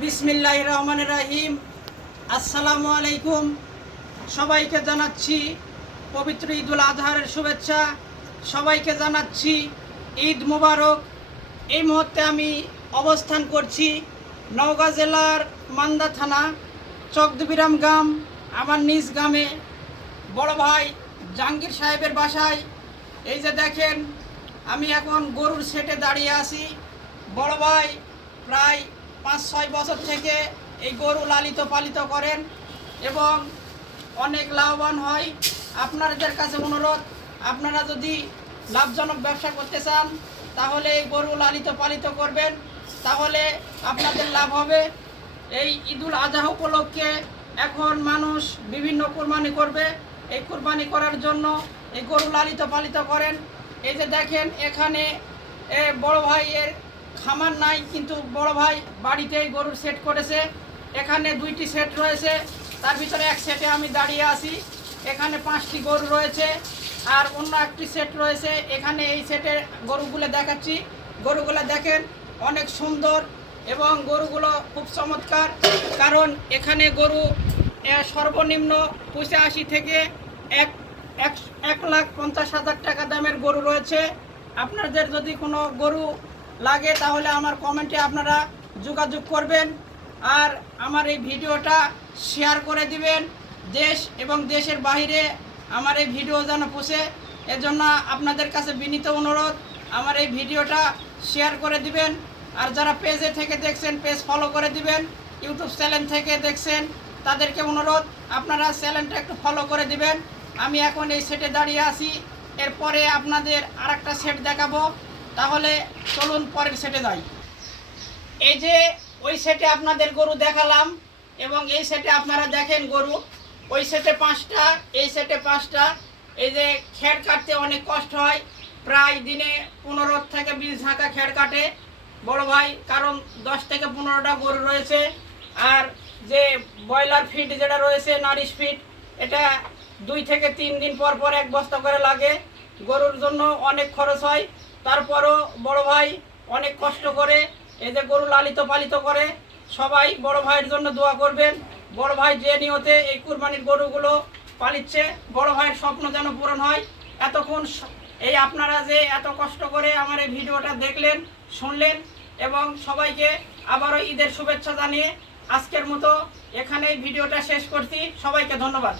বিসমিল্লাহির রহমানির রহিম। আসসালামু আলাইকুম। সবাইকে জানাচ্ছি পবিত্র ঈদুল আজহার শুভেচ্ছা। সবাইকে জানাচ্ছি ঈদ মুবারক। এই মুহূর্তে আমি অবস্থান করছি নওগাঁ জেলার মান্দা থানা চকদবিরাম গ্রাম, আমার নিজ গ্রামে বড় ভাই জাহাঙ্গীর সাহেবের বাসায়। এই যে দেখেন, আমি এখন গরুর সেটে দাঁড়িয়ে আছি। বড় ভাই প্রায় 5-6 বছর থেকে এই গরু লালিত পালিত করেন এবং অনেক লাভবান হয়। আপনাদের কাছে অনুরোধ, আপনারা যদি লাভজনক ব্যবসা করতে চান তাহলে এই গরু লালিত পালিত করবেন, তাহলে আপনাদের লাভ হবে। এই ঈদুল আজহা উপলক্ষে এখন মানুষ বিভিন্ন কুরবানি করবে। এই কুরবানি করার জন্য এই গরু লালিত পালিত করেন। এই যে দেখেন, এখানে বড় ভাইয়ের খামার নাই, কিন্তু বড় ভাই বাড়িতেই গরুর সেট করেছে। এখানে 2টি সেট রয়েছে, তার ভিতরে এক সেটে আমি দাঁড়িয়ে আছি। এখানে 5টি গরু রয়েছে আর অন্য একটি সেট রয়েছে। এখানে এই সেটের গরুগুলো দেখাচ্ছি। গরুগুলো দেখেন অনেক সুন্দর এবং গরুগুলো খুব চমৎকার, কারণ এখানে গরু সর্বনিম্ন 85 থেকে 1,50,000 টাকা দামের গরু রয়েছে। আপনাদের যদি কোনো গরু লাগে তাহলে আমার কমেন্টে আপনারা যোগাযোগ করবেন আর আমার এই ভিডিওটা শেয়ার করে দিবেন। দেশ এবং দেশের বাইরে আমার এই ভিডিও যেন পৌঁছে, এজন্য আপনাদের কাছে বিনীত অনুরোধ, আমার এই ভিডিওটা শেয়ার করে দিবেন। আর যারা পেজে থেকে দেখছেন পেজ ফলো করে দিবেন। ইউটিউব চ্যানেল থেকে দেখছেন তাদেরকে অনুরোধ, আপনারা চ্যানেলটা একটু ফলো করে দিবেন। আমি এখন এই সেটে দাঁড়িয়ে আছি, এরপরে আপনাদের আরেকটা সেট দেখাবো। তাহলে চলুন পরের সেটে যাই। এই যে ওই সেটে আপনাদের গরু দেখালাম এবং এই সেটে আপনারা দেখেন গরু, ওই সেটে 5টা, এই সেটে 5টা। এই যে খেড় কাটতে অনেক কষ্ট হয়, প্রায় দিনে 15 থেকে 20 ঝাঁকা খেড় কাটে বড় ভাই, কারণ 10 থেকে 15টা গরু রয়েছে। আর যে ব্রয়লার ফিড যেটা রয়েছে, নারিশ ফিড, এটা 2 থেকে 3 দিন পর পর 1 বস্তা করে লাগে। গরুর জন্য অনেক খরচ হয়, তারপরও বড় ভাই অনেক কষ্ট করে এই যে গরু লালিত পালিত করে। সবাই বড় ভাইয়ের জন্য দোয়া করবেন। বড় ভাই যে নিয়তে এই কুরবানির গরুগুলো পালিচ্ছে, বড় ভাইয়ের স্বপ্ন যেন পূরণ হয়। এতক্ষণ এই আপনারা যে এত কষ্ট করে আমার এই ভিডিওটা দেখলেন, শুনলেন, এবং সবাইকে আবারও ঈদের শুভেচ্ছা জানিয়ে আজকের মতো এখানেই ভিডিওটা শেষ করছি। সবাইকে ধন্যবাদ।